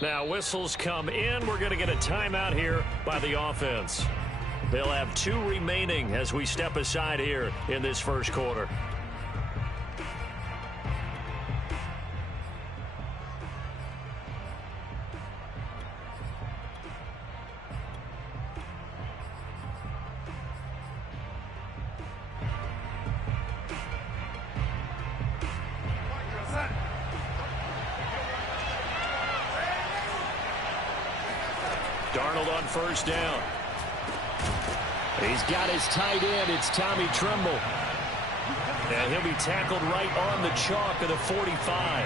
Now whistles come in. We're going to get a timeout here by the offense. They'll have 2 remaining as we step aside here in this first quarter. Darnold on first down. He's got his tight end. It's Tommy Tremble. And he'll be tackled right on the chalk of the 45.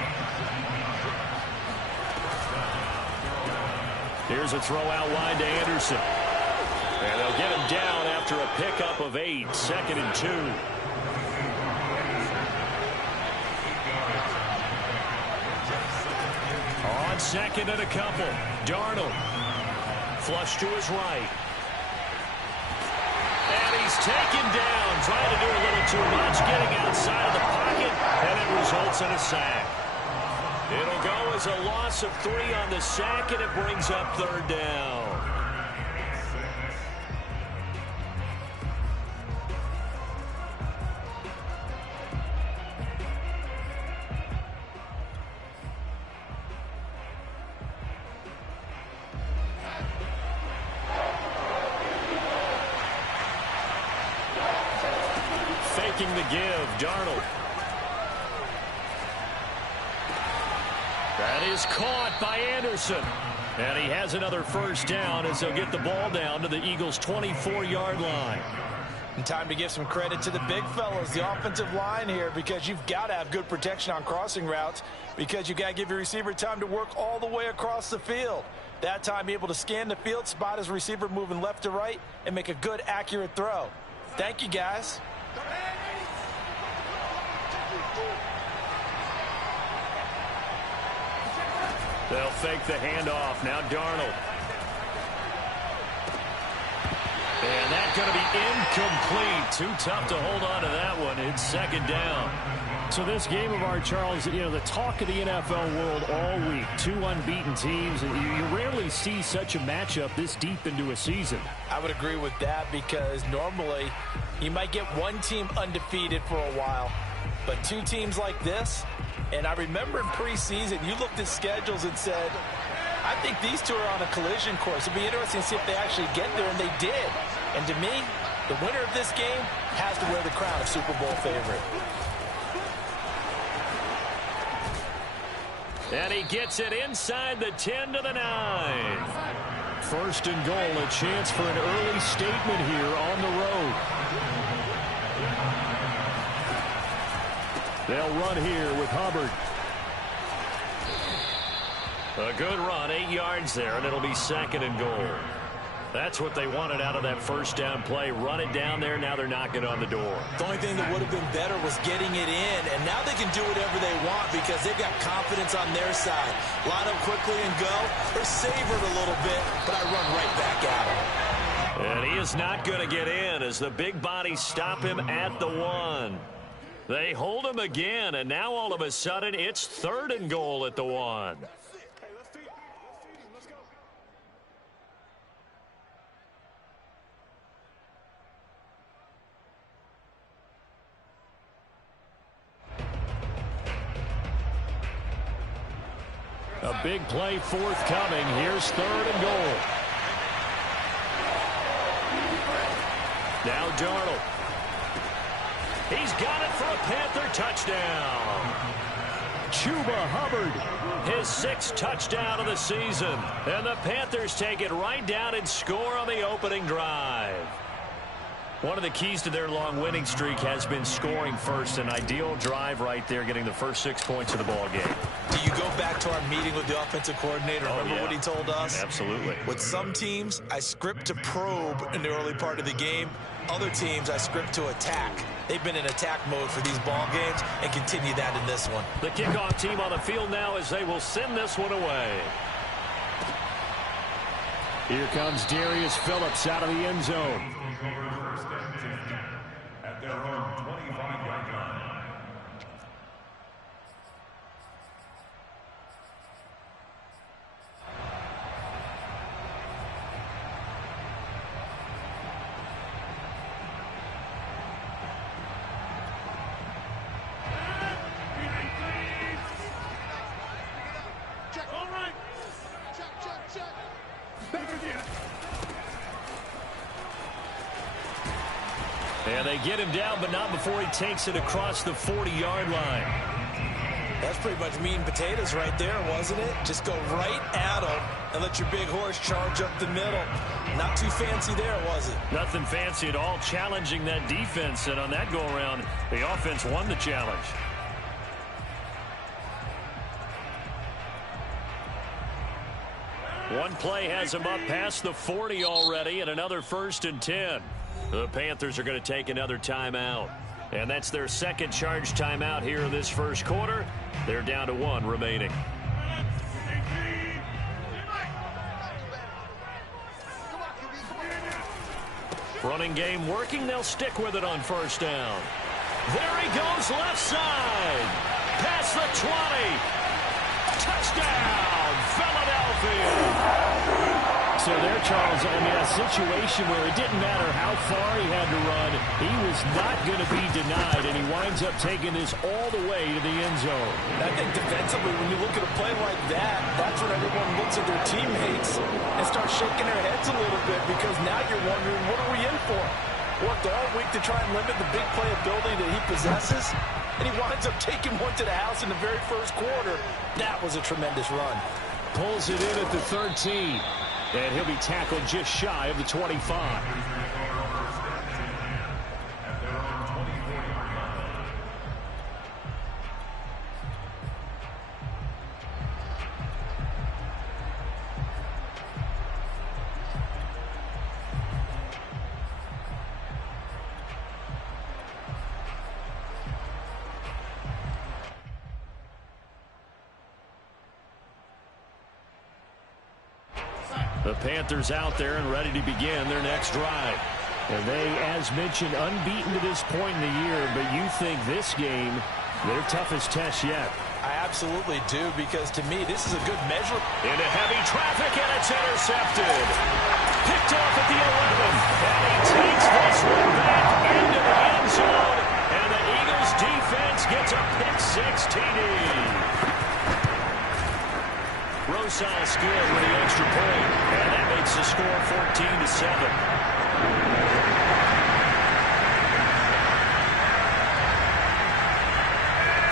Here's a throw out wide to Anderson. And they'll get him down after a pickup of 8. 2nd and 2. On 2nd and a couple. Darnold. Flush to his right. And he's taken down, trying to do a little too much, getting outside of the pocket, and it results in a sack. It'll go as a loss of 3 on the sack, and it brings up 3rd down. Faking the give, Darnold. That is caught by Anderson. And he has another first down as they'll get the ball down to the Eagles' 24-yard line. And time to give some credit to the big fellas, the offensive line here, because you've got to have good protection on crossing routes, because you've got to give your receiver time to work all the way across the field. That time, be able to scan the field, spot his receiver moving left to right, and make a good, accurate throw. Thank you, guys. They'll fake the handoff. Now Darnold. And that's going to be incomplete. Too tough to hold on to that one. It's 2nd down. So this game of our, Charles, you know, the talk of the NFL world all week. 2 unbeaten teams. And you rarely see such a matchup this deep into a season. I would agree with that, because normally you might get one team undefeated for a while. But 2 teams like this, and I remember in preseason, you looked at schedules and said, I think these 2 are on a collision course. It'd be interesting to see if they actually get there, and they did. And to me, the winner of this game has to wear the crown of Super Bowl favorite. And he gets it inside the 10 to the 9. 1st and goal, a chance for an early statement here on the road. They'll run here with Hubbard. A good run, 8 yards there, and it'll be 2nd and goal. That's what they wanted out of that first down play. Run it down there. Now they're knocking on the door. The only thing that would have been better was getting it in, and now they can do whatever they want because they've got confidence on their side. Line up quickly and go, or savor it a little bit, but I run right back at him. And he is not going to get in as the big bodies stop him at the 1. They hold him again, and now all of a sudden it's 3rd and goal at the 1. A big play forthcoming. Here's 3rd and goal. Now Darnold. He's got it for a Panther touchdown. Chuba Hubbard, his 6th touchdown of the season. And the Panthers take it right down and score on the opening drive. One of the keys to their long winning streak has been scoring first. An ideal drive right there, getting the first 6 points of the ball game. Do you go back to our meeting with the offensive coordinator? Remember what he told us? Absolutely. With some teams, I script to probe in the early part of the game. Other teams, I script to attack. They've been in attack mode for these ball games and continue that in this one. The kickoff team on the field now as they will send this one away. Here comes Darius Phillips out of the end zone. At their own 25-yard line. And they get him down, but not before he takes it across the 40-yard line. That's pretty much meat and potatoes right there, wasn't it? Just go right at him and let your big horse charge up the middle. Not too fancy there, was it? Nothing fancy at all, challenging that defense. And on that go-around, the offense won the challenge. One play has him up past the 40 already, and another 1st and 10. The Panthers are going to take another timeout. And that's their second charge timeout here in this first quarter. They're down to 1 remaining. Running game working. They'll stick with it on 1st down. There he goes, left side. Past the 20. Touchdown, Philadelphia. So there, Charles, I mean, a situation where it didn't matter how far he had to run, he was not going to be denied, and he winds up taking this all the way to the end zone. I think defensively, when you look at a play like that, that's when everyone looks at their teammates and starts shaking their heads a little bit, because now you're wondering, what are we in for? Worked all week to try and limit the big play ability that he possesses, and he winds up taking one to the house in the very first quarter. That was a tremendous run. Pulls it in at the 13. And he'll be tackled just shy of the 25. The Panthers out there and ready to begin their next drive. And they, as mentioned, unbeaten to this point in the year, but you think this game, their toughest test yet. I absolutely do, because to me, this is a good measure. Into heavy traffic, and it's intercepted. Picked off at the 11. And he takes this one back into the end zone. And the Eagles defense gets a pick-6 TD. Rosas good with the extra point, and that makes the score 14-7.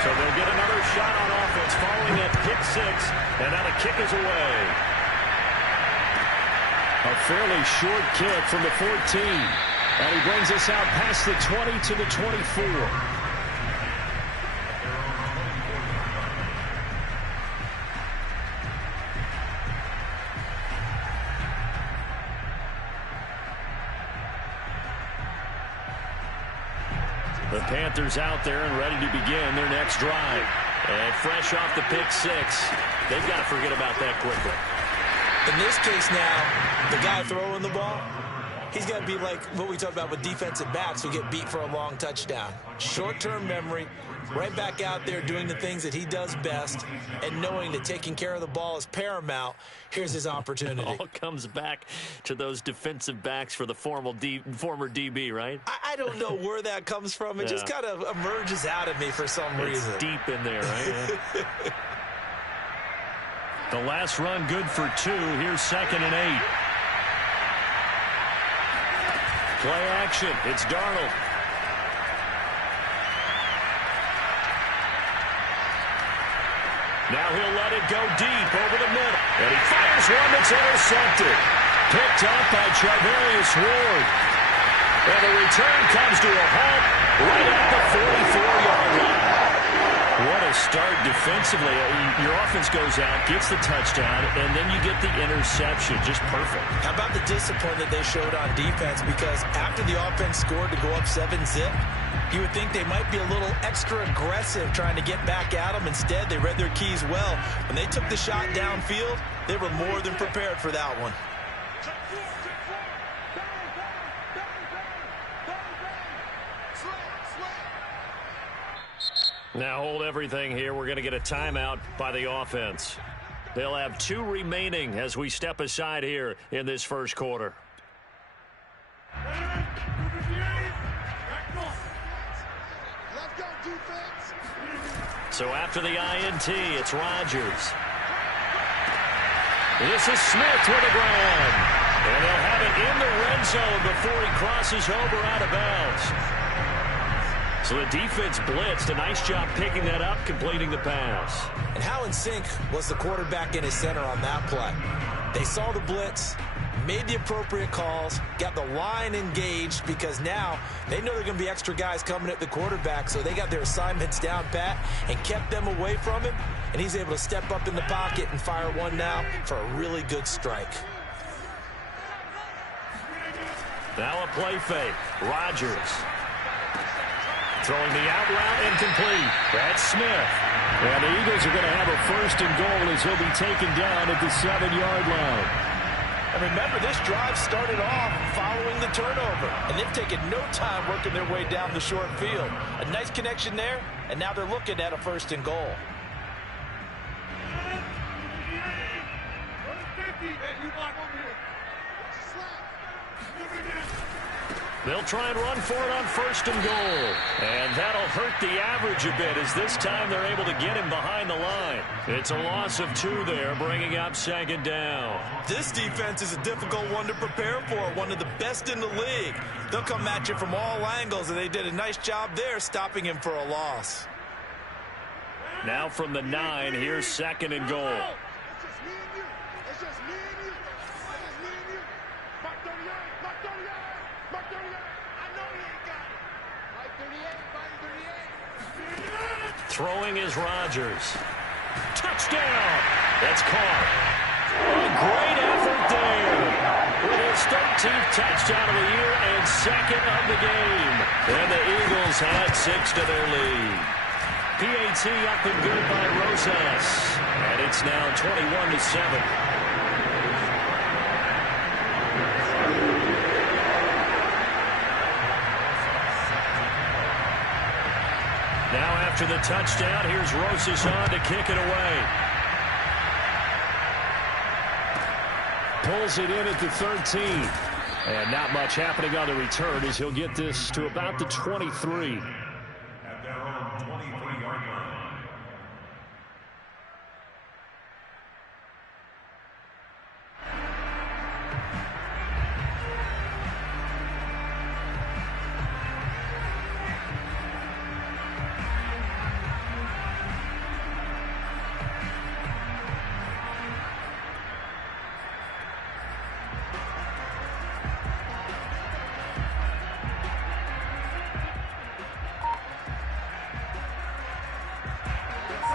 So they'll get another shot on offense following that pick-6, and now the kick is away. A fairly short kick from the 14, and he brings us out past the 20 to the 24. The Panthers out there and ready to begin their next drive. And fresh off the pick-6, they've got to forget about that quickly. In this case now, the guy throwing the ball, he's got to be like what we talked about with defensive backs who get beat for a long touchdown. Short-term memory, right back out there doing the things that he does best, and knowing that taking care of the ball is paramount. Here's his opportunity. It all comes back to those defensive backs for the former DB, right? I don't know where that comes from. It just kind of emerges out of me for some reason. It's deep in there, right? The last run good for 2. Here's 2nd and 8. Play action. It's Darnold. Now he'll let it go deep over the middle. And he fires one that's intercepted. Picked up by Charvarius Ward. And the return comes to a halt right at the 44-yard line. What a start defensively. Your offense goes out, gets the touchdown, and then you get the interception. Just perfect. How about the discipline that they showed on defense? Because after the offense scored to go up 7-zip, you would think they might be a little extra aggressive trying to get back at them. Instead, they read their keys well. When they took the shot downfield, they were more than prepared for that one. Now hold everything here. We're going to get a timeout by the offense. They'll have 2 remaining as we step aside here in this first quarter. So after the INT, it's Rodgers. This is Smith with a grab. And they'll have it in the red zone before he crosses over out of bounds. So the defense blitzed. A nice job picking that up, completing the pass. And how in sync was the quarterback and his center on that play? They saw the blitz, made the appropriate calls, got the line engaged, because now they know they're going to be extra guys coming at the quarterback, so they got their assignments down pat and kept them away from him, and he's able to step up in the pocket and fire one now for a really good strike. Now a play fake. Rodgers throwing the out route, incomplete. That's Smith. And the Eagles are going to have a 1st and goal as he'll be taken down at the 7-yard line. And remember, this drive started off following the turnover, and they've taken no time working their way down the short field. A nice connection there, and now they're looking at a 1st and goal. They'll try and run for it on 1st and goal. And that'll hurt the average a bit, as this time they're able to get him behind the line. It's a loss of 2 there, bringing up 2nd down. This defense is a difficult one to prepare for, one of the best in the league. They'll come at you from all angles, and they did a nice job there stopping him for a loss. Now from the 9, here's 2nd and goal. Throwing is Rodgers. Touchdown! That's caught. A great effort there. With his 13th touchdown of the year and 2nd of the game. And the Eagles add 6 to their lead. PAT up and good by Rosas. And it's now 21-7. Now after the touchdown, here's Rosas on to kick it away. Pulls it in at the 13. And not much happening on the return as he'll get this to about the 23. At their own 23-yard line.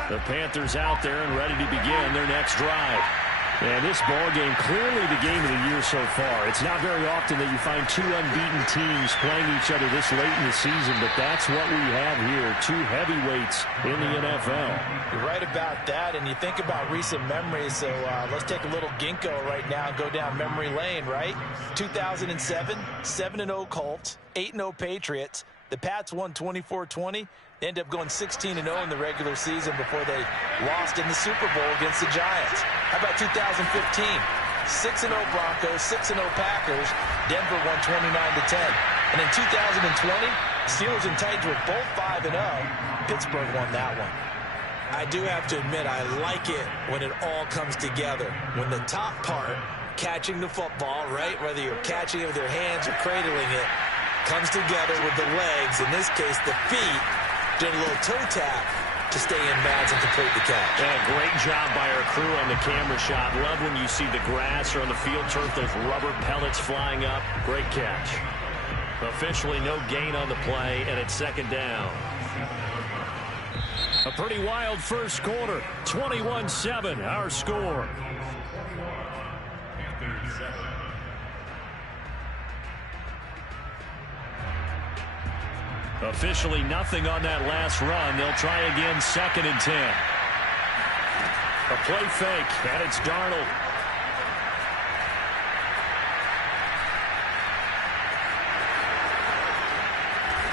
The Panthers out there and ready to begin their next drive. And this ball game, clearly the game of the year so far. It's not very often that you find 2 unbeaten teams playing each other this late in the season, but that's what we have here, 2 heavyweights in the NFL. You're right about that, and you think about recent memories, so let's take a little ginkgo right now and go down memory lane, right? 2007, 7-0 Colts, 8-0 Patriots. The Pats won 24-20. They ended up going 16-0 in the regular season before they lost in the Super Bowl against the Giants. How about 2015? 6-0 Broncos, 6-0 Packers. Denver won 29-10. And in 2020, Steelers and Titans were both 5-0. Pittsburgh won that one. I do have to admit, I like it when it all comes together. When the top part, catching the football, right, whether you're catching it with your hands or cradling it, comes together with the legs, in this case the feet, doing a little toe tap to stay in bounds and complete the catch. And a great job by our crew on the camera shot. Love when you see the grass or on the field turf, those rubber pellets flying up. Great catch. Officially no gain on the play, and it's 2nd down. A pretty wild first quarter. 21-7, our score. Officially nothing on that last run. They'll try again, 2nd and 10. A play fake, and it's Darnold.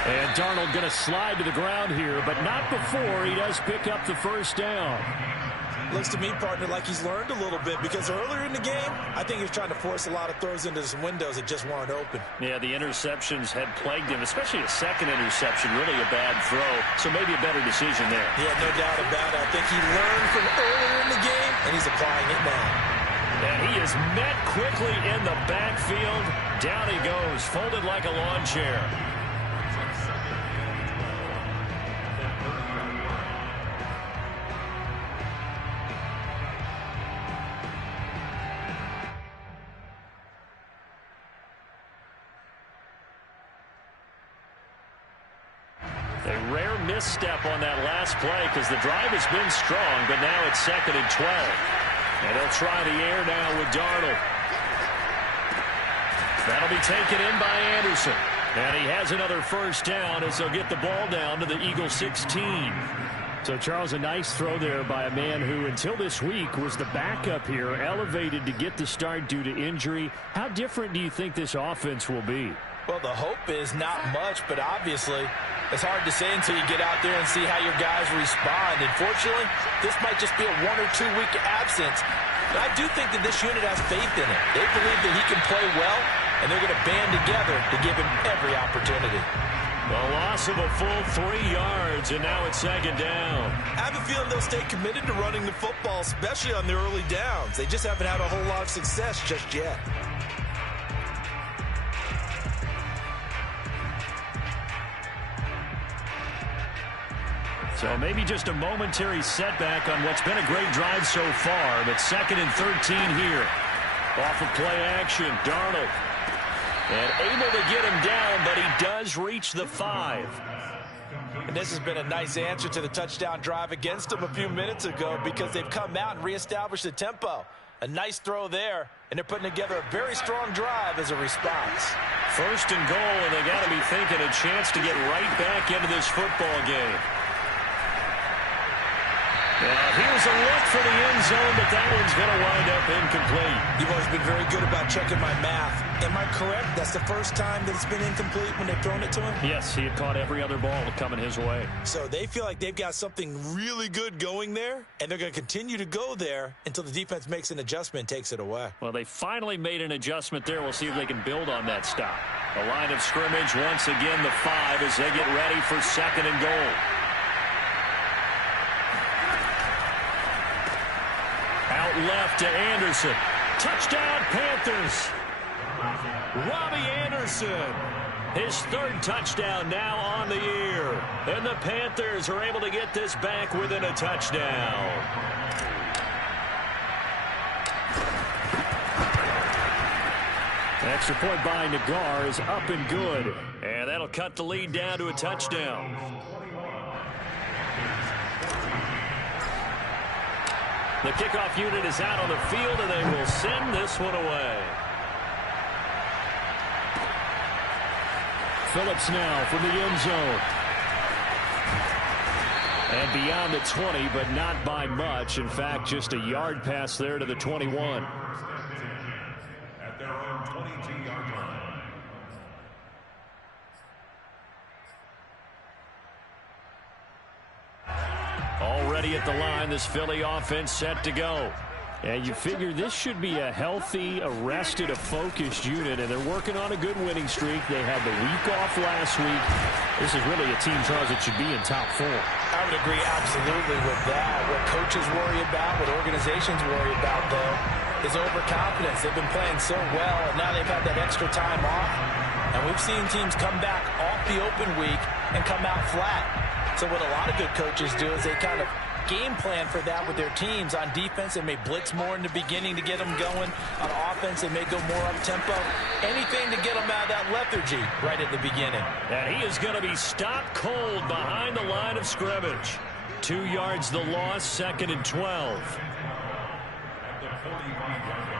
And Darnold going to slide to the ground here, but not before he does pick up the 1st down. Looks to me, partner, like he's learned a little bit, because earlier in the game, I think he was trying to force a lot of throws into some windows that just weren't open. Yeah, the interceptions had plagued him, especially a 2nd interception, really a bad throw. So maybe a better decision there. Yeah, no doubt about it. I think he learned from earlier in the game, and he's applying it now. And he is met quickly in the backfield. Down he goes, folded like a lawn chair. A rare misstep on that last play because the drive has been strong, but now it's 2nd and 12. And they'll try the air now with Darnold. That'll be taken in by Anderson. And he has another first down as they'll get the ball down to the Eagles 16. So, Charles, a nice throw there by a man who, until this week, was the backup here, elevated to get the start due to injury. How different do you think this offense will be? Well, the hope is not much, but obviously it's hard to say until you get out there and see how your guys respond. Unfortunately, this might just be a 1 or 2 week absence. But I do think that this unit has faith in him. They believe that he can play well, and they're going to band together to give him every opportunity. A loss of a full 3 yards, and now it's 2nd down. I have a feeling they'll stay committed to running the football, especially on their early downs. They just haven't had a whole lot of success just yet. So maybe just a momentary setback on what's been a great drive so far, but 2nd and 13 here. Off of play action, Darnold. And able to get him down, but he does reach the 5. And this has been a nice answer to the touchdown drive against them a few minutes ago because they've come out and reestablished the tempo. A nice throw there, and they're putting together a very strong drive as a response. 1st and goal, and they got to be thinking a chance to get right back into this football game. Here's a look for the end zone, but that one's going to wind up incomplete. You've always been very good about checking my math. Am I correct? That's the first time that it's been incomplete when they've thrown it to him? Yes, he had caught every other ball coming his way. So they feel like they've got something really good going there, and they're going to continue to go there until the defense makes an adjustment and takes it away. Well, they finally made an adjustment there. We'll see if they can build on that stop. The line of scrimmage, once again, the 5 as they get ready for 2nd and goal. Out left to Anderson. Touchdown, Panthers. Robbie Anderson. His 3rd touchdown now on the year. And the Panthers are able to get this back within a touchdown. Extra point by Nagar is up and good. And that'll cut the lead down to a touchdown. The kickoff unit is out on the field, and they will send this one away. Phillips now from the end zone. And beyond the 20, but not by much. In fact, just a yard pass there to the 21. At their own 22-yard line. Already at the line, this Philly offense set to go. And you figure this should be a healthy, a rested, a focused unit, and they're working on a good winning streak. They had the week off last week. This is really a team, Charles, that should be in top 4. I would agree absolutely with that. What coaches worry about, what organizations worry about, though, is overconfidence. They've been playing so well, and now they've had that extra time off. And we've seen teams come back off the open week and come out flat. So what a lot of good coaches do is they kind of game plan for that with their teams. On defense, they may blitz more in the beginning to get them going. On offense, they may go more up-tempo. Anything to get them out of that lethargy right at the beginning. And he is going to be stopped cold behind the line of scrimmage. 2 yards the loss, 2nd and 12. At the 45-yard line.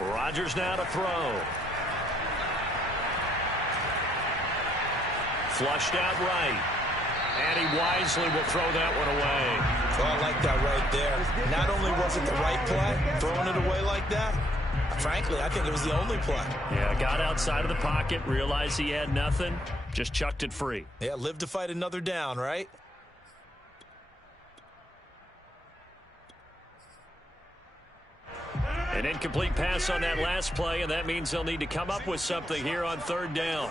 Rodgers now to throw. Flushed out right. And he wisely will throw that one away. Well, I like that right there. Not only was it the right play, throwing it away like that, frankly, I think it was the only play. Yeah, got outside of the pocket, realized he had nothing, just chucked it free. Yeah, live to fight another down, right? An incomplete pass on that last play, and that means they'll need to come up with something here on 3rd down.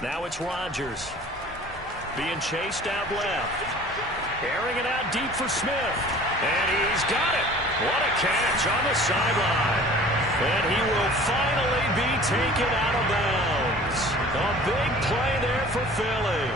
Now it's Rodgers. Being chased out left. Airing it out deep for Smith. And he's got it. What a catch on the sideline. And he will finally be taken out of bounds. A big play there for Philly.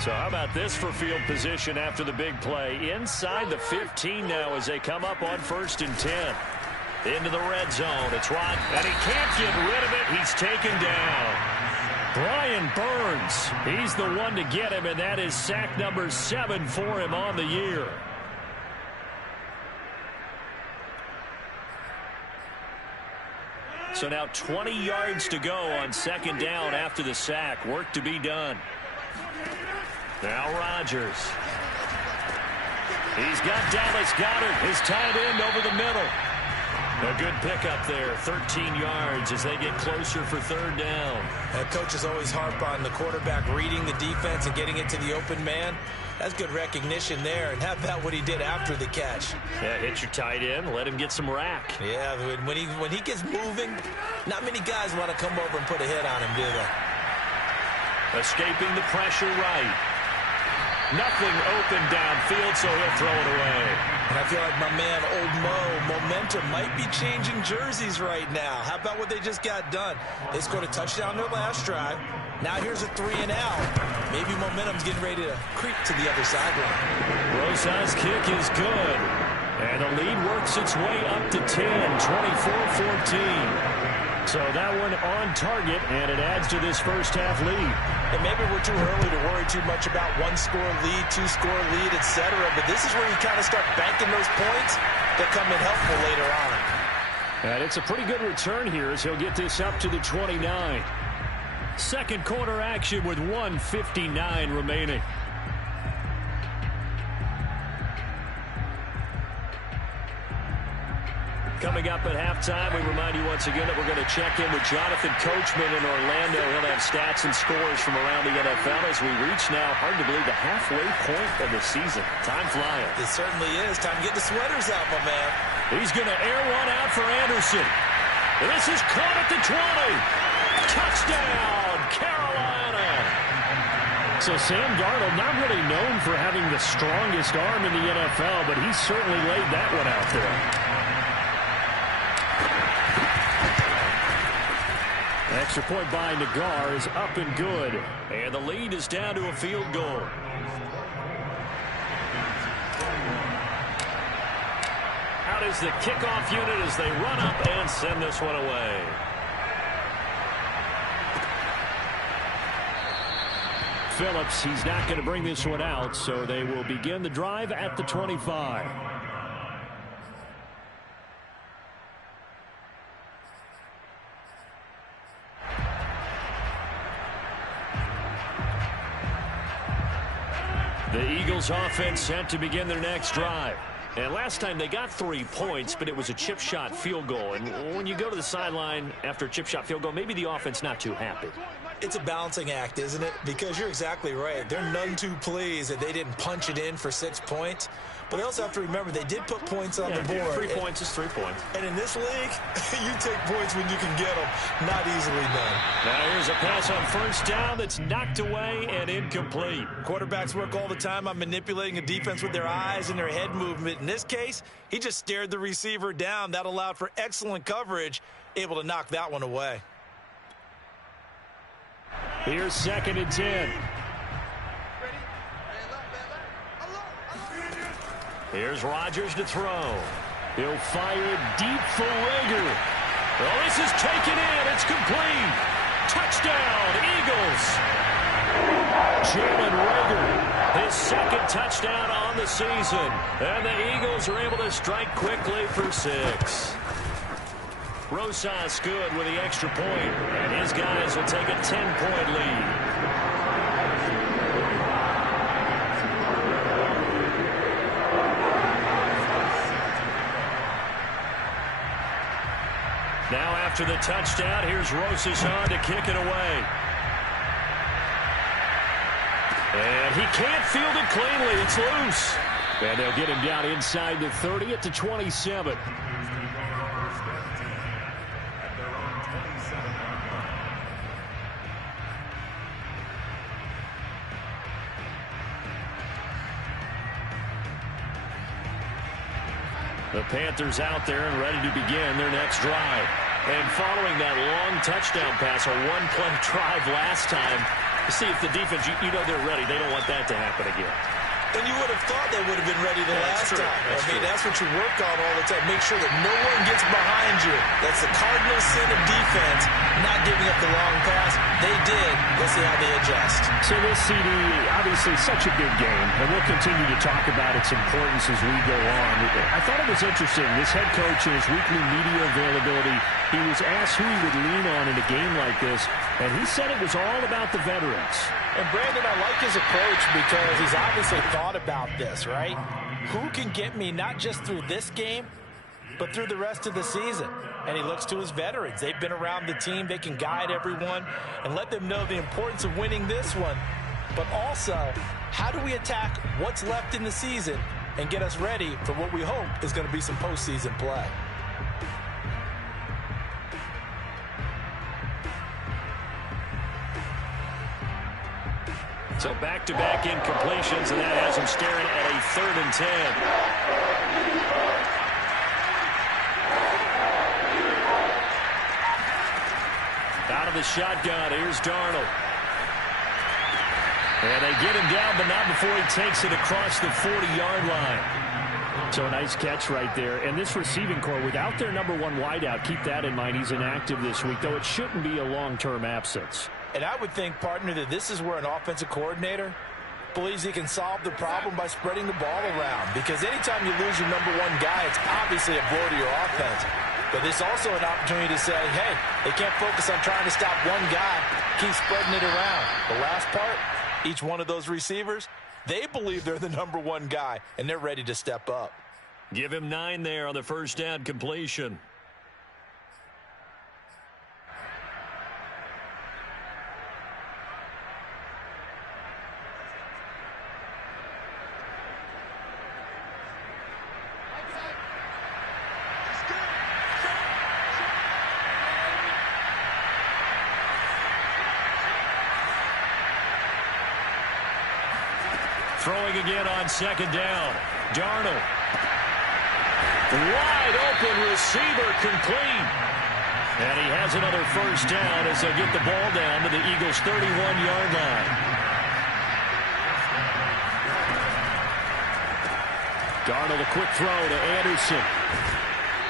So how about this for field position after the big play? Inside the 15 now as they come up on 1st and 10. Into the red zone. It's Rod, and he can't get rid of it. He's taken down. Brian Burns, he's the one to get him, and that is sack number 7 for him on the year. So now 20 yards to go on 2nd down after the sack. Work to be done. Now Rodgers. He's got Dallas Goedert, his tight end, over the middle. A good pickup there, 13 yards as they get closer for 3rd down. And coaches always harp on the quarterback reading the defense and getting it to the open man. That's good recognition there. And how about what he did after the catch? Yeah, hit your tight end, let him get some rack. Yeah, when he gets moving, not many guys want to come over and put a hit on him, do they? Escaping the pressure right. Nothing open downfield, so he'll throw it away. And I feel like my man, Old Mo, momentum might be changing jerseys right now. How about what they just got done? They scored a touchdown their last drive. Now here's a 3 and out. Maybe momentum's getting ready to creep to the other sideline. Rosas' kick is good. And the lead works its way up to 10, 24-14. So that one on target, and it adds to this first half lead. And maybe we're too early to worry too much about 1-score lead, 2-score lead, etc. But this is where you kind of start banking those points that come in helpful later on. And it's a pretty good return here as he'll get this up to the 29. Second quarter action with 1:59 remaining. Coming up at halftime, we remind you once again that we're going to check in with Jonathan Coachman in Orlando. He'll have stats and scores from around the NFL as we reach now, hard to believe, the halfway point of the season. Time flying. It certainly is. Time to get the sweaters out, my man. He's going to air one out for Anderson. This is caught at the 20. Touchdown, Carolina. So Sam Darnold, not really known for having the strongest arm in the NFL, but he certainly laid that one out there. Extra point by Nagar is up and good. And the lead is down to a field goal. Out is the kickoff unit as they run up and send this one away. Phillips, he's not going to bring this one out, so they will begin the drive at the 25. The Eagles offense set to begin their next drive. And last time they got 3 points, but it was a chip shot field goal. And when you go to the sideline after a chip shot field goal, maybe the offense not too happy. It's a balancing act, isn't it? Because you're exactly right. They're none too pleased that they didn't punch it in for 6 points. But they also have to remember they did put points on the board. 3 points is 3 points. And in this league, you take points when you can get them. Not easily done. Now here's a pass on first down that's knocked away and incomplete. Quarterbacks work all the time on manipulating a defense with their eyes and their head movement. In this case, he just stared the receiver down. That allowed for excellent coverage, able to knock that one away. Here's 2nd and 10. Here's Rodgers to throw. He'll fire deep for Rager. Well, this is taken in. It's complete. Touchdown, Eagles. Jalen Rager, his 2nd touchdown on the season. And the Eagles are able to strike quickly for 6. Rosas good with the extra point, and his guys will take a 10-point lead. Now after the touchdown, here's Rosas on to kick it away. And he can't field it cleanly. It's loose. And they'll get him down inside the 30 at the 27. The Panthers out there and ready to begin their next drive. And following that long touchdown pass, a one-play drive last time, to see if the defense, you know they're ready. They don't want that to happen again. And you would have thought they would have been ready the last time. That's what you work on all the time. Make sure that no one gets behind you. That's the cardinal sin of defense, not giving up the long pass. They did. Let's see how they adjust. So this CD, obviously such a big game, and we'll continue to talk about its importance as we go on. I thought it was interesting. This head coach in his weekly media availability, he was asked who he would lean on in a game like this, and he said it was all about the veterans. And Brandon, I like his approach because he's obviously thought about this, right? Who can get me not just through this game, but through the rest of the season? And he looks to his veterans. They've been around the team. They can guide everyone and let them know the importance of winning this one. But also, how do we attack what's left in the season and get us ready for what we hope is going to be some postseason play? So back-to-back incompletions, and that has him staring at a 3rd and 10. Out of the shotgun, here's Darnold. And they get him down, but not before he takes it across the 40-yard line. So a nice catch right there. And this receiving core, without their number 1 wideout, keep that in mind. He's inactive this week, though it shouldn't be a long-term absence. And I would think, partner, that this is where an offensive coordinator believes he can solve the problem by spreading the ball around. Because anytime you lose your number 1 guy, it's obviously a blow to your offense. But it's also an opportunity to say, hey, they can't focus on trying to stop one guy. Keep spreading it around. The last part, each one of those receivers, they believe they're the number 1 guy, and they're ready to step up. Give him 9 there on the first down completion. Throwing again on 2nd down. Darnold. Wide open receiver, complete. And he has another first down as they'll get the ball down to the Eagles' 31-yard line. Darnold, a quick throw to Anderson.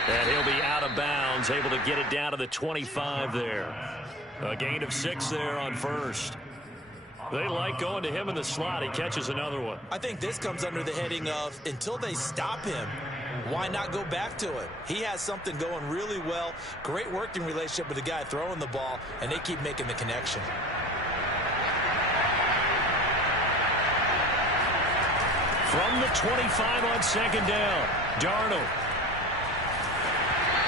And he'll be out of bounds, able to get it down to the 25 there. A gain of 6 there on first. They like going to him in the slot. He catches another one. I think this comes under the heading of, until they stop him, why not go back to it? He has something going really well. Great working relationship with the guy throwing the ball, and they keep making the connection. From the 25 on 2nd down, Darnold.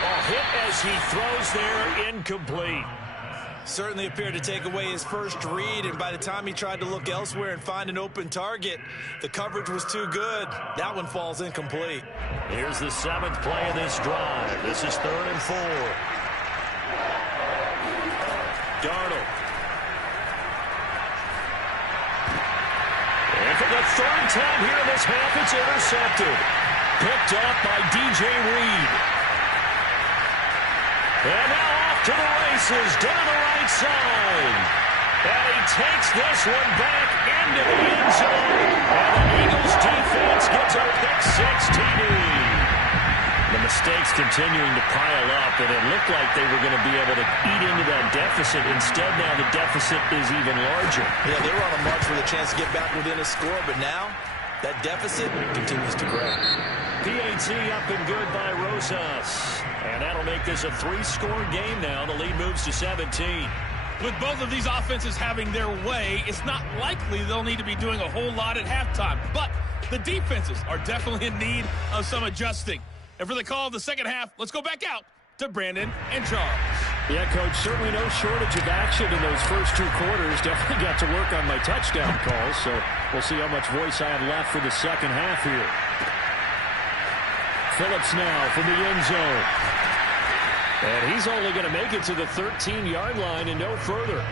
A hit as he throws there, incomplete. Certainly appeared to take away his first read, and by the time he tried to look elsewhere and find an open target, the coverage was too good. That one falls incomplete. Here's the 7th play of this drive. This is 3rd and 4. Darnold. And for the 3rd time here in this half, it's intercepted. Picked up by DJ Reed. And now off to the races down the right side. And he takes this one back into the end zone. And the Eagles defense gets a pick-6 TD. The mistakes continuing to pile up, and it looked like they were going to be able to eat into that deficit. Instead, now the deficit is even larger. Yeah, they were on a march for the chance to get back within a score, but now that deficit continues to grow. PAT up and good by Rosas. And that'll make this a 3-score game now. The lead moves to 17. With both of these offenses having their way, it's not likely they'll need to be doing a whole lot at halftime. But the defenses are definitely in need of some adjusting. And for the call of the second half, let's go back out to Brandon and Charles. Yeah, Coach, certainly no shortage of action in those first 2 quarters. Definitely got to work on my touchdown calls, so we'll see how much voice I have left for the second half here. Phillips now from the end zone. And he's only going to make it to the 13-yard line and no further.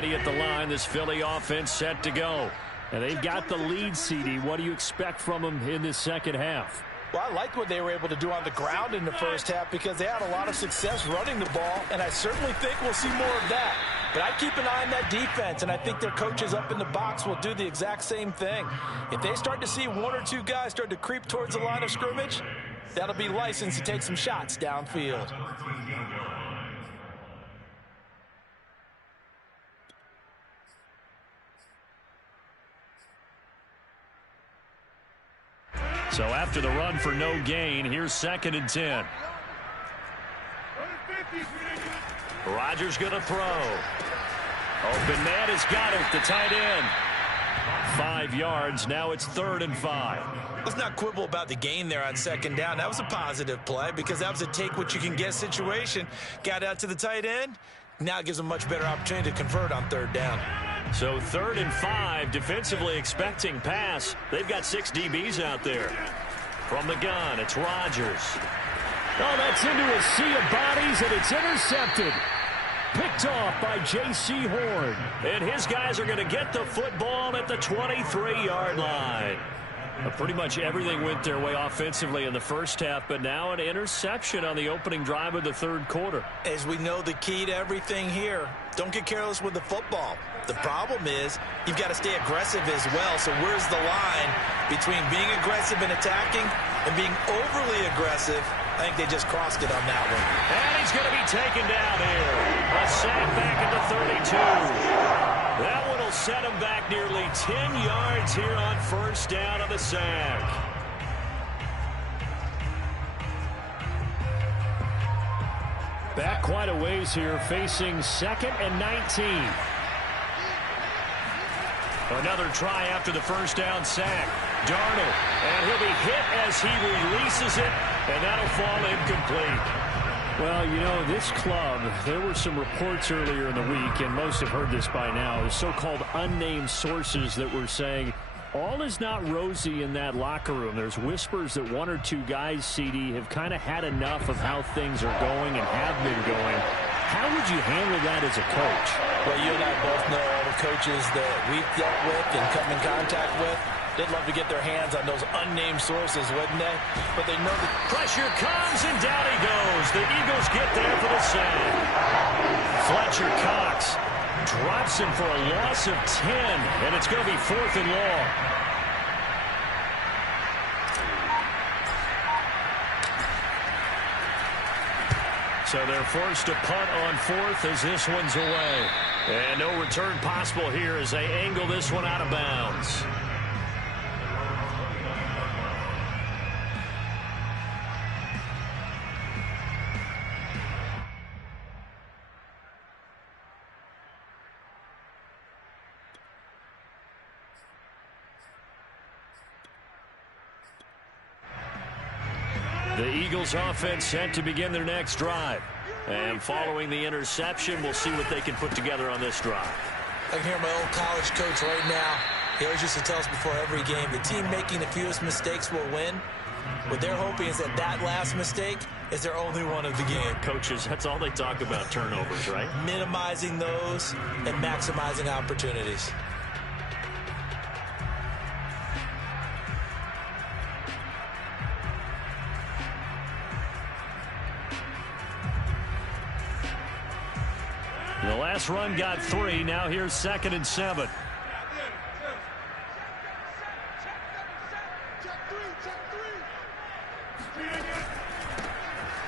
ready at the line. This Philly offense set to go. And they've got the lead, CD. What do you expect from them in this second half? Well, I liked what they were able to do on the ground in the first half because they had a lot of success running the ball, and I certainly think we'll see more of that. But I'd keep an eye on that defense, and I think their coaches up in the box will do the exact same thing. If they start to see one or two guys start to creep towards the line of scrimmage, that'll be licensed to take some shots downfield. So after the run for no gain, here's 2nd and 10. Rodgers going to throw. Open man has got it, the tight end. 5 yards, now it's 3rd and 5. Let's not quibble about the gain there on 2nd down. That was a positive play because that was a take-what-you-can-get situation. Got out to the tight end. Now it gives them a much better opportunity to convert on 3rd down. So 3rd and 5, defensively expecting pass. They've got 6 DBs out there. From the gun, it's Rodgers. Oh, that's into a sea of bodies, and it's intercepted. Picked off by J.C. Horn. And his guys are going to get the football at the 23-yard line. Pretty much everything went their way offensively in the first half, but now an interception on the opening drive of the 3rd quarter. As we know, the key to everything here, don't get careless with the football. The problem is you've got to stay aggressive as well. So where's the line between being aggressive and attacking and being overly aggressive? I think they just crossed it on that one. And he's going to be taken down here. A sack back at the 32. That one will set him back nearly 10 yards here on 1st down on the sack. Back quite a ways here, facing 2nd and 19. Another try after the 1st down sack. Darnold, and he'll be hit as he releases it, and that'll fall incomplete. Well, you know, this club, there were some reports earlier in the week, and most have heard this by now, the so-called unnamed sources that were saying all is not rosy in that locker room. There's whispers that 1 or 2 guys, CD, have kind of had enough of how things are going and have been going. How would you handle that as a coach? Well, you and I both know all the coaches that we've dealt with and come in contact with. They'd love to get their hands on those unnamed sources, wouldn't they? But they know the pressure comes, and down he goes. The Eagles get there for the sack. Fletcher Cox drops him for a loss of 10, and it's going to be 4th and long. So they're forced to punt on 4th as this one's away. And no return possible here as they angle this one out of bounds. The Eagles offense set to begin their next drive. And following the interception, we'll see what they can put together on this drive. I can hear my old college coach right now. He always used to tell us before every game, the team making the fewest mistakes will win. What they're hoping is that that last mistake is their only one of the game. Coaches, that's all they talk about, turnovers, right? Minimizing those and maximizing opportunities. The last run got 3. Now here's 2nd and 7.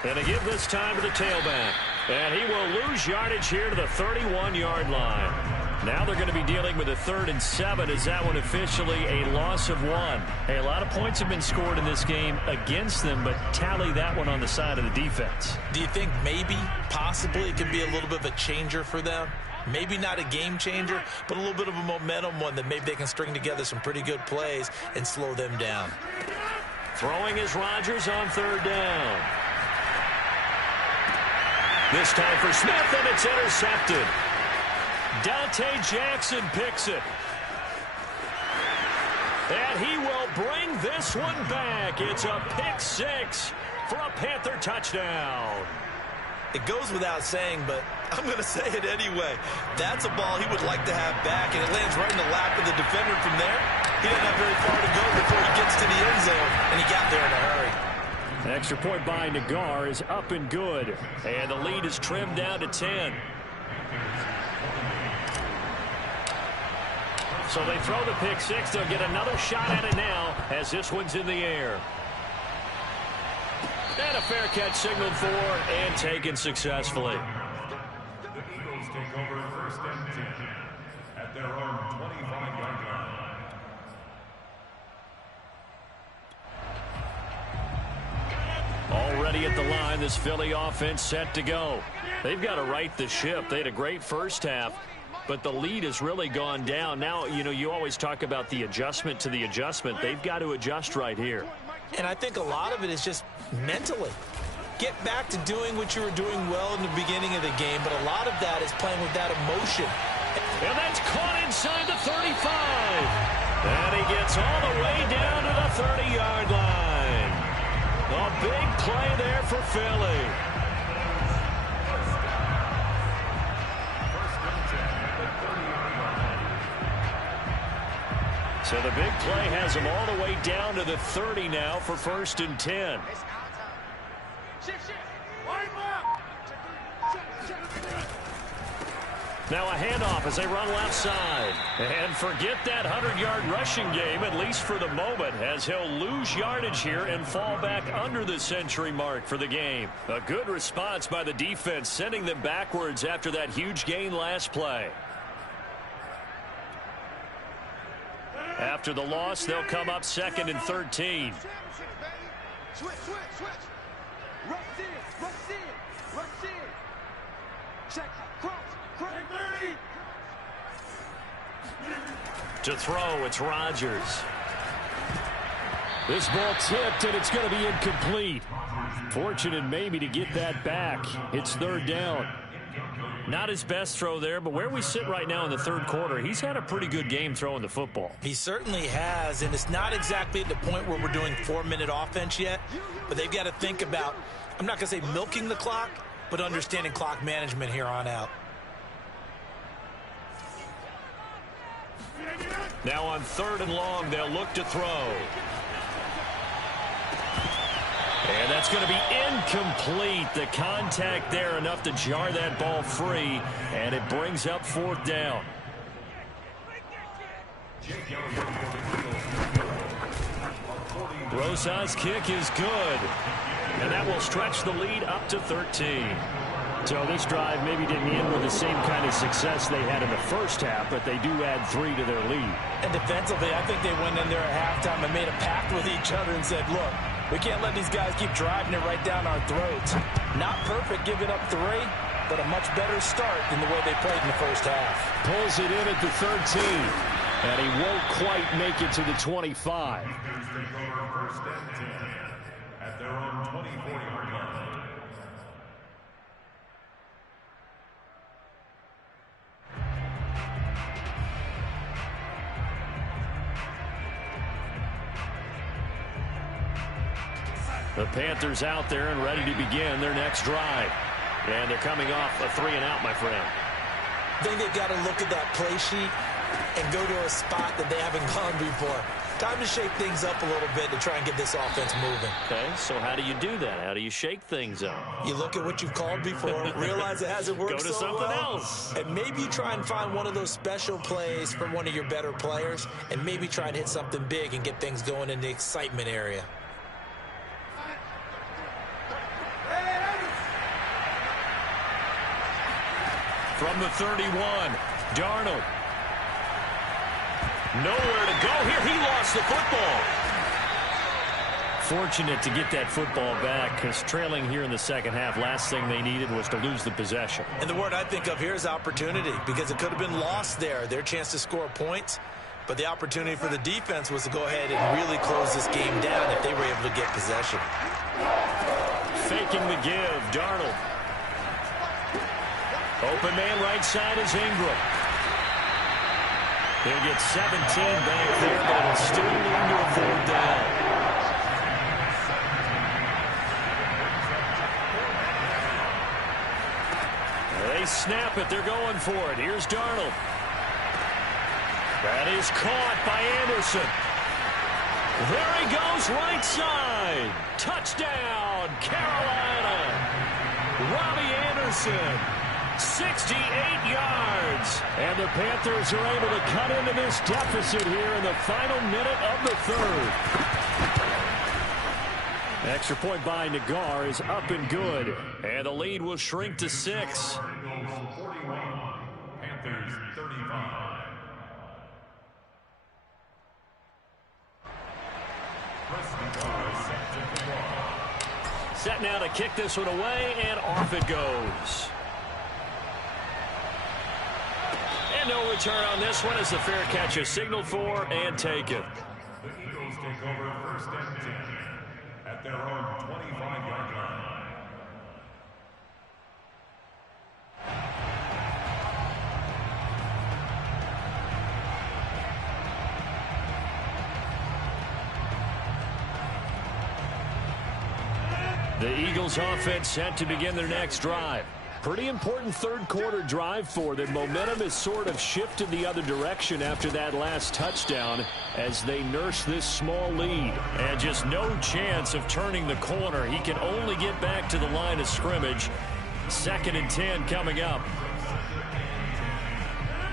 And a give this time to the tailback. And he will lose yardage here to the 31-yard line. Now they're going to be dealing with a 3rd and 7 as that one officially a loss of 1. Hey, a lot of points have been scored in this game against them, but tally that one on the side of the defense. Do you think maybe, possibly, it could be a little bit of a changer for them? Maybe not a game changer, but a little bit of a momentum one that maybe they can string together some pretty good plays and slow them down. Throwing is Rodgers on 3rd down. This time for Smith, and it's intercepted. Dante Jackson picks it. And he will bring this one back. It's a pick 6 for a Panther touchdown. It goes without saying, but I'm going to say it anyway. That's a ball he would like to have back, and it lands right in the lap of the defender from there. He doesn't have very far to go before he gets to the end zone, and he got there in a hurry. An extra point by Nagar is up and good. And the lead is trimmed down to 10. So they throw the pick six. They'll get another shot at it now as this one's in the air. And a fair catch signaled for and taken successfully. The Eagles take over first and 10 at their own 25-yard line. Already at the line, this Philly offense set to go. They've got to right the ship. They had a great first half, but the lead has really gone down. Now, you know, you always talk about the adjustment to the adjustment. They've got to adjust right here. And I think a lot of it is just mentally. Get back to doing what you were doing well in the beginning of the game, but a lot of that is playing with that emotion. And that's caught inside the 35. And he gets all the way down to the 30-yard line. A big play there for Philly. So the big play has him all the way down to the 30 now for first and 10. Now a handoff as they run left side. And forget that 100-yard rushing game, at least for the moment, as he'll lose yardage here and fall back under the century mark for the game. A good response by the defense, sending them backwards after that huge gain last play. After the loss, they'll come up second and 13. Switch. Rush in. Check. Cross. To throw, it's Rodgers. This ball tipped, and it's going to be incomplete. Fortunate maybe to get that back. It's third down. Not his best throw there, but where we sit right now in the third quarter, he's had a pretty good game throwing the football. He certainly has, and it's not exactly at the point where we're doing 4-minute offense yet, but they've got to think about, I'm not going to say milking the clock, but understanding clock management here on out. Now on third and long, they'll look to throw. And that's going to be incomplete. The contact there enough to jar that ball free, and it brings up fourth down. Rosas' kick is good, and that will stretch the lead up to 13. So this drive maybe didn't end with the same kind of success they had in the first half, but they do add 3 to their lead. And defensively, I think they went in there at halftime and made a pact with each other and said, look, we can't let these guys keep driving it right down our throats. Not perfect giving up 3, but a much better start than the way they played in the first half. Pulls it in at the 13, and he won't quite make it to the 25. First and 10 at their own 24-yard line. The Panthers out there and ready to begin their next drive. And they're coming off a 3-and-out, my friend. I think they've got to look at that play sheet and go to a spot that they haven't gone before. Time to shake things up a little bit to try and get this offense moving. Okay, so how do you do that? How do you shake things up? You look at what you've called before, realize it hasn't worked Go to so something well, else. and maybe you try and find one of those special plays from one of your better players, and maybe try and hit something big and get things going in the excitement area. From the 31, Darnold. Nowhere to go here. He lost the football. Fortunate to get that football back, because trailing here in the second half, last thing they needed was to lose the possession. And the word I think of here is opportunity, because it could have been lost there. Their chance to score points, but the opportunity for the defense was to go ahead and really close this game down if they were able to get possession. Faking the give, Darnold. Open man right side is Ingram. He'll get 17 back there, but it'll still lead to a fourth down. They They snap it. They're going for it. Here's Darnold. That is caught by Anderson. There he goes, right side. Touchdown, Carolina. Robbie Anderson, 68 yards. And the Panthers are able to cut into this deficit here in the final minute of the third. Extra point by Nagar is up and good. And the lead will shrink to 6. Eagles 41, Panthers 35. Set now to kick this one away, and off it goes. And no return on this one as the fair catch is signaled for and taken. The Eagles take over first and 10 at their own 25-yard line. The Eagles offense set to begin their next drive. Pretty important third quarter drive for them. Momentum has sort of shifted the other direction after that last touchdown as they nurse this small lead. And just no chance of turning the corner. He can only get back to the line of scrimmage. 2nd and 10 coming up.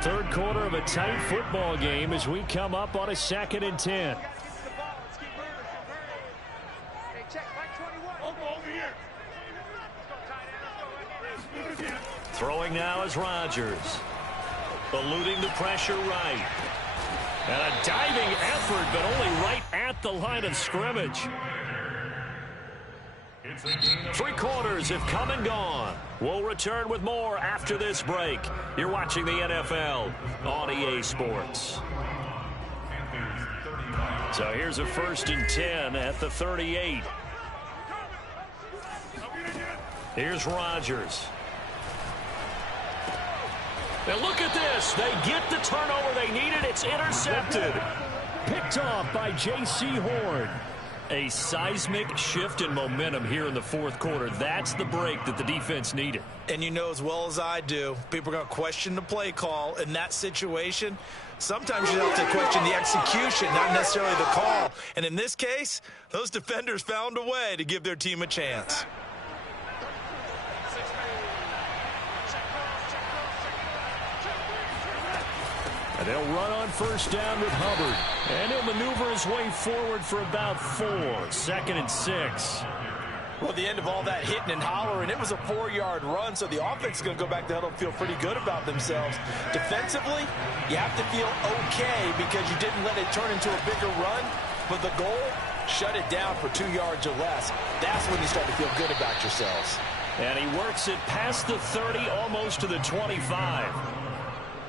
Third quarter of a tight football game as we come up on a 2nd and 10. Throwing now is Rodgers. Eluding the pressure right. And a diving effort, but only right at the line of scrimmage. 3 quarters have come and gone. We'll return with more after this break. You're watching the NFL on EA Sports. So here's a 1st and 10 at the 38. Here's Rodgers. And look at this. They get the turnover they needed. It's intercepted. Picked off by J.C. Horn. A seismic shift in momentum here in the fourth quarter. That's the break that the defense needed. And you know as well as I do, people are going to question the play call in that situation. Sometimes you have to question the execution, not necessarily the call. And in this case, those defenders found a way to give their team a chance. And they'll run on first down with Hubbard. And he'll maneuver his way forward for about 4. 2nd and 6. Well, at the end of all that hitting and hollering, it was a 4-yard run, so the offense is going to go back to huddle and feel pretty good about themselves. Defensively, you have to feel okay because you didn't let it turn into a bigger run, but the goal, shut it down for 2 yards or less. That's when you start to feel good about yourselves. And he works it past the 30, almost to the 25.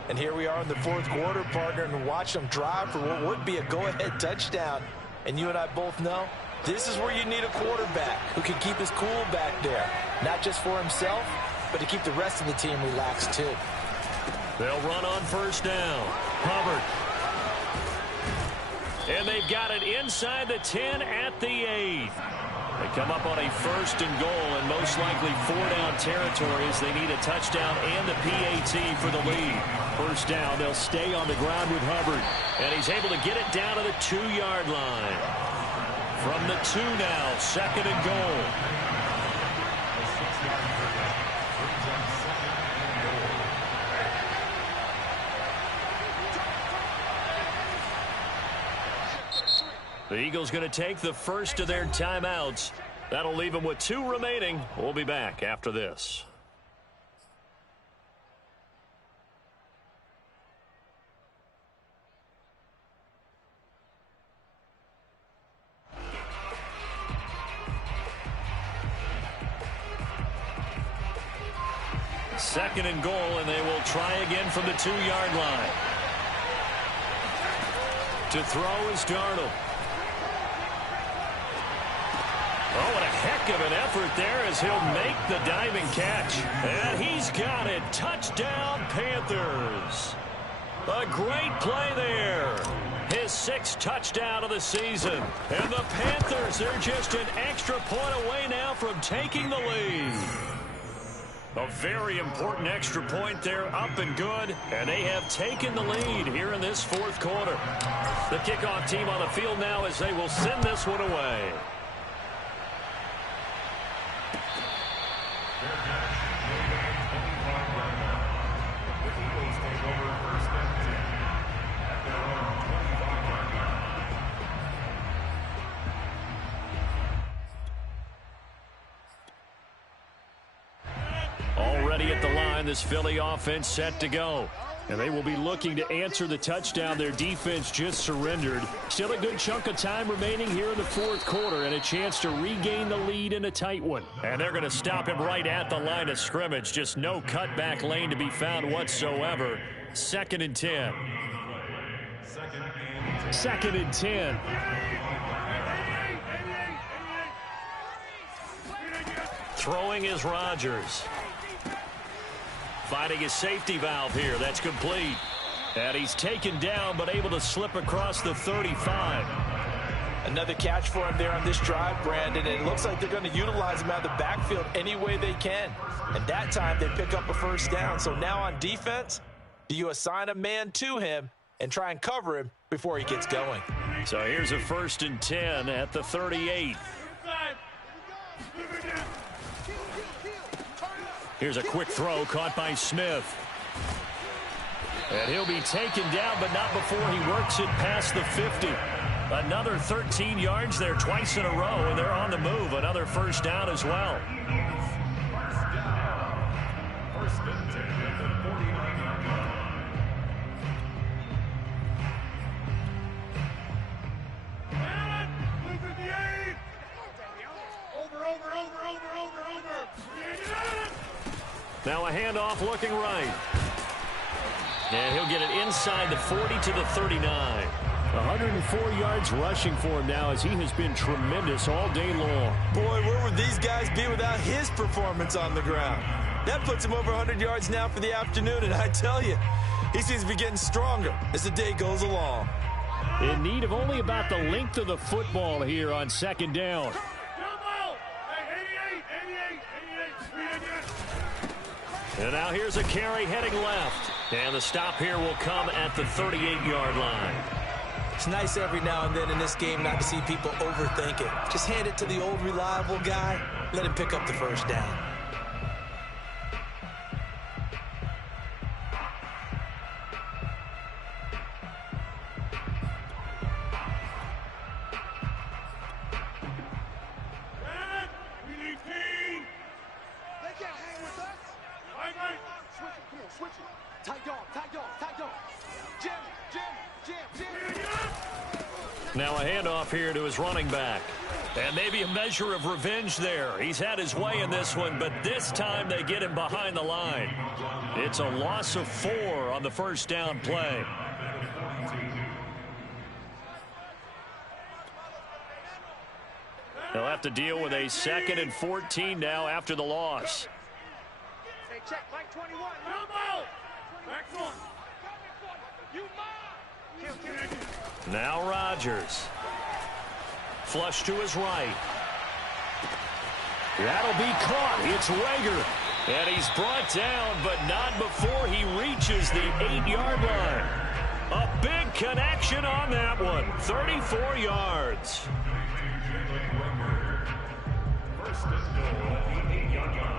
And here we are in the fourth quarter, partner, and watch them drive for what would be a go-ahead touchdown. And you and I both know this is where you need a quarterback who can keep his cool back there. Not just for himself, but to keep the rest of the team relaxed too. They'll run on first down. Hubbard. And they've got it inside the 10 at the 8. They come up on a 1st and goal, and most likely 4-down territory as they need a touchdown and the PAT for the lead. First down, they'll stay on the ground with Hubbard. And he's able to get it down to the 2-yard line. From the 2 now, 2nd and goal. The Eagles going to take the first of their timeouts. That'll leave them with 2 remaining. We'll be back after this. Second and goal, and they will try again from the 2-yard line. To throw is Darnold. Oh, what a heck of an effort there as he'll make the diving catch. And he's got it. Touchdown, Panthers. A great play there. His 6th touchdown of the season. And the Panthers, they're just an extra point away now from taking the lead. A very important extra point there, up and good, and they have taken the lead here in this fourth quarter. The kickoff team on the field now as they will send this one away. Already at the line, this Philly offense set to go. And they will be looking to answer the touchdown their defense just surrendered. Still a good chunk of time remaining here in the fourth quarter and a chance to regain the lead in a tight one. And they're going to stop him right at the line of scrimmage. Just no cutback lane to be found whatsoever. 2nd and 10. 2nd and 10. Throwing is Rodgers. Finding his safety valve here. That's complete. And he's taken down but able to slip across the 35. Another catch for him there on this drive, Brandon. And it looks like they're going to utilize him out of the backfield any way they can. And that time they pick up a first down. So now on defense, do you assign a man to him and try and cover him before he gets going? So here's a 1st and 10 at the 38. Here's a quick throw caught by Smith. And he'll be taken down, but not before he works it past the 50. Another 13 yards there twice in a row, and they're on the move. Another first down as well. First and 10 at the 49-yard line. Now a handoff looking right. And he'll get it inside the 40 to the 39. 104 yards rushing for him now as he has been tremendous all day long. Boy, where would these guys be without his performance on the ground? That puts him over 100 yards now for the afternoon, and I tell you, he seems to be getting stronger as the day goes along. In need of only about the length of the football here on 2nd down. And now here's a carry heading left. And the stop here will come at the 38-yard line. It's nice every now and then in this game not to see people overthink it. Just hand it to the old reliable guy. Let him pick up the first down. Now a handoff here to his running back. And maybe a measure of revenge there. He's had his way in this one, but this time they get him behind the line. It's a loss of 4 on the first down play. They'll have to deal with a 2nd and 14 now after the loss. Hey, check, Mike 21. Now Rodgers. Flush to his right. That'll be caught. It's Rager. And he's brought down, but not before he reaches the 8-yard line. A big connection on that one. 34 yards. First and goal at the 8-yard line.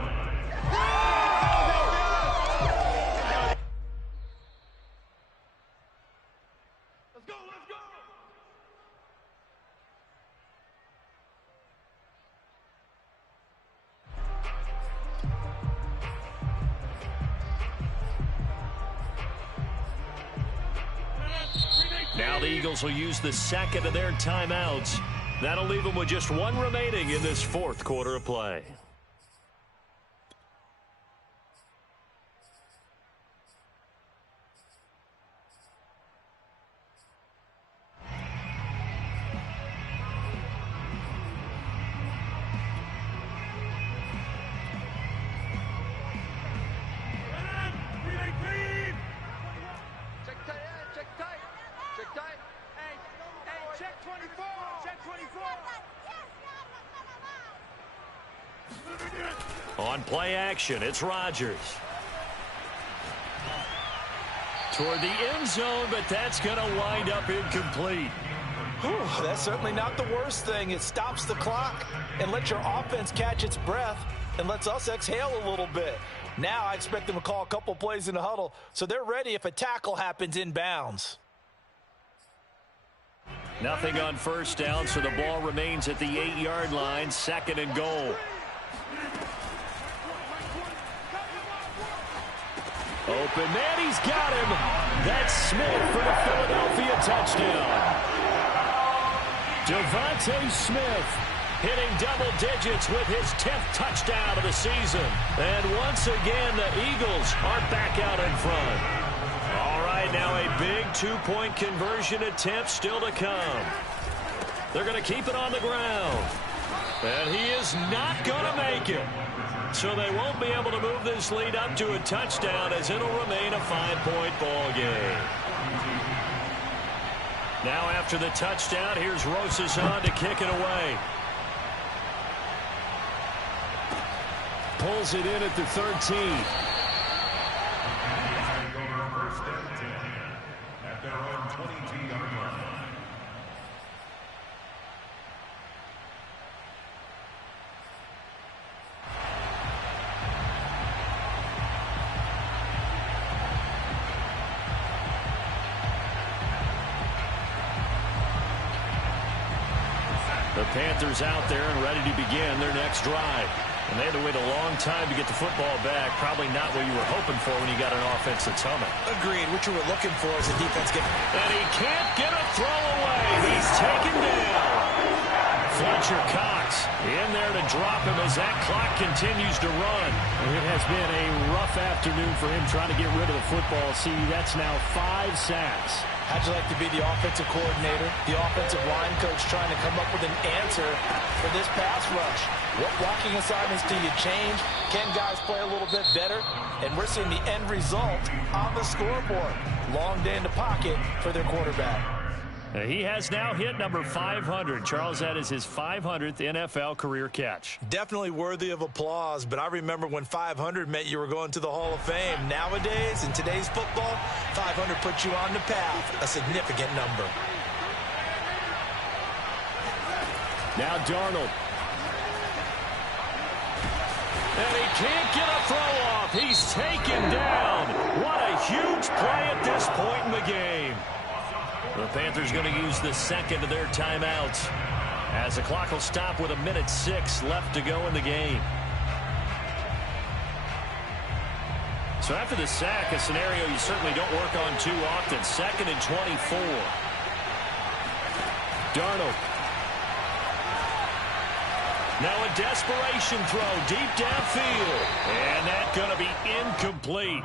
Now the Eagles will use the 2nd of their timeouts. That'll leave them with just 1 remaining in this 4th quarter of play. On play action, it's Rodgers. Toward the end zone, but that's going to wind up incomplete. Whew, that's certainly not the worst thing. It stops the clock and lets your offense catch its breath and lets us exhale a little bit. Now I expect them to call a couple plays in the huddle so they're ready if a tackle happens inbounds. Nothing on first down, so the ball remains at the 8-yard line, 2nd and goal. Open man, he's got him. That's Smith for the Philadelphia touchdown. Devontae Smith hitting double digits with his 10th touchdown of the season. And once again, the Eagles are back out in front. All right, now a big 2-point conversion attempt still to come. They're going to keep it on the ground. And he is not going to make it. So they won't be able to move this lead up to a touchdown as it'll remain a 5-point ball game. Now after the touchdown, here's Rosas on to kick it away. Pulls it in at the 13. First and 10 at their own 22-yard line. The Panthers out there and ready to begin their next drive. And they had to wait a long time to get the football back. Probably not what you were hoping for when you got an offense that's humming. Agreed. What you were looking for is a defense getting... And he can't get a throw away. He's taken down. Fletcher Cox in there to drop him as that clock continues to run. It has been a rough afternoon for him trying to get rid of the football. See, that's now 5 sacks. How'd you like to be the offensive coordinator, the offensive line coach trying to come up with an answer for this pass rush? What blocking assignments do you change? Can guys play a little bit better? And we're seeing the end result on the scoreboard. Long day in the pocket for their quarterback. He has now hit number 500. Charles, that is his 500th NFL career catch. Definitely worthy of applause, but I remember when 500 meant you were going to the Hall of Fame. Nowadays, in today's football, 500 puts you on the path, a significant number. Now Darnold. And he can't get a throw off. He's taken down. What a huge play at this point in the game. The Panthers going to use the second of their timeouts as the clock will stop with 1:06 left to go in the game. So after the sack, a scenario you certainly don't work on too often. 2nd and 24. Darnold. Now a desperation throw deep downfield. And that's going to be incomplete.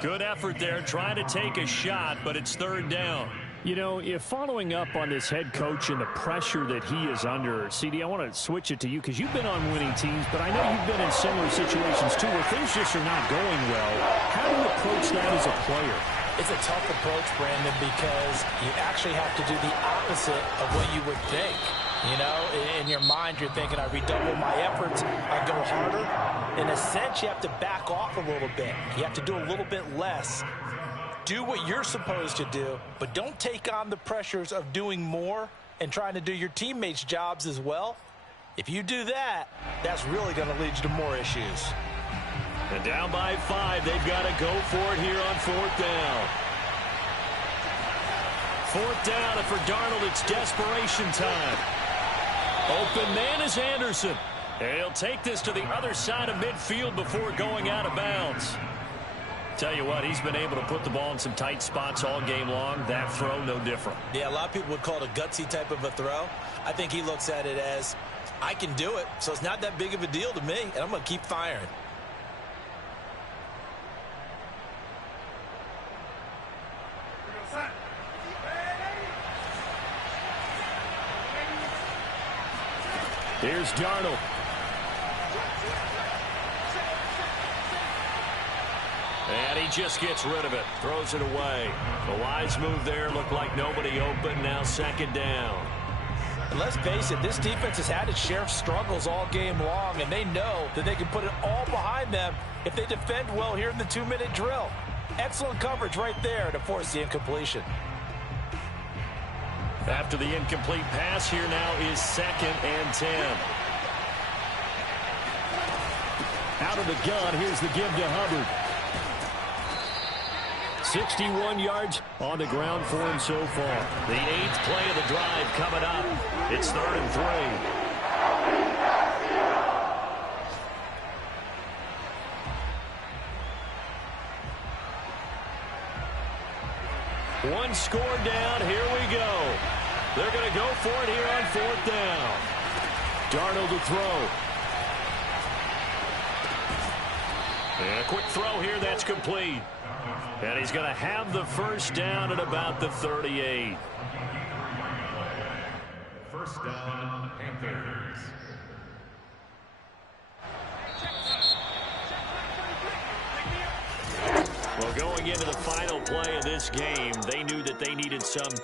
Good effort there trying to take a shot, but it's 3rd down. You know, if following up on this head coach and the pressure that he is under, CD, I want to switch it to you because you've been on winning teams, but I know you've been in similar situations too where things just are not going well. How do you approach that as a player? It's a tough approach, Brandon, because you actually have to do the opposite of what you would think. You know, in your mind, you're thinking, I redouble my efforts, I go harder. In a sense, you have to back off a little bit. You have to do a little bit less. Do what you're supposed to do, but don't take on the pressures of doing more and trying to do your teammates' jobs as well. If you do that, that's really going to lead you to more issues. And down by 5, they've got to go for it here on 4th down. 4th down, and for Darnold, it's desperation time. Open man is Anderson. And he'll take this to the other side of midfield before going out of bounds. Tell you what, he's been able to put the ball in some tight spots all game long. That throw, no different. Yeah, a lot of people would call it a gutsy type of a throw. I think he looks at it as, I can do it, so it's not that big of a deal to me, and I'm going to keep firing. Here's Darnold. And he just gets rid of it. Throws it away. A wise move there. Looked like nobody open. Now 2nd down. And let's face it, this defense has had its share of struggles all game long, and they know that they can put it all behind them if they defend well here in the 2-minute drill. Excellent coverage right there to force the incompletion. After the incomplete pass, here now is 2nd and 10. Out of the gun, here's the give to Hubbard. 61 yards on the ground for him so far. The 8th play of the drive coming up. It's 3rd and 3. One score down. Here we go. They're going to go for it here on 4th down. Darnold to throw. And a quick throw here. That's complete. And he's going to have the first down at about the 38. First down, Panthers. Well, going into the final play of this game, they knew that they needed some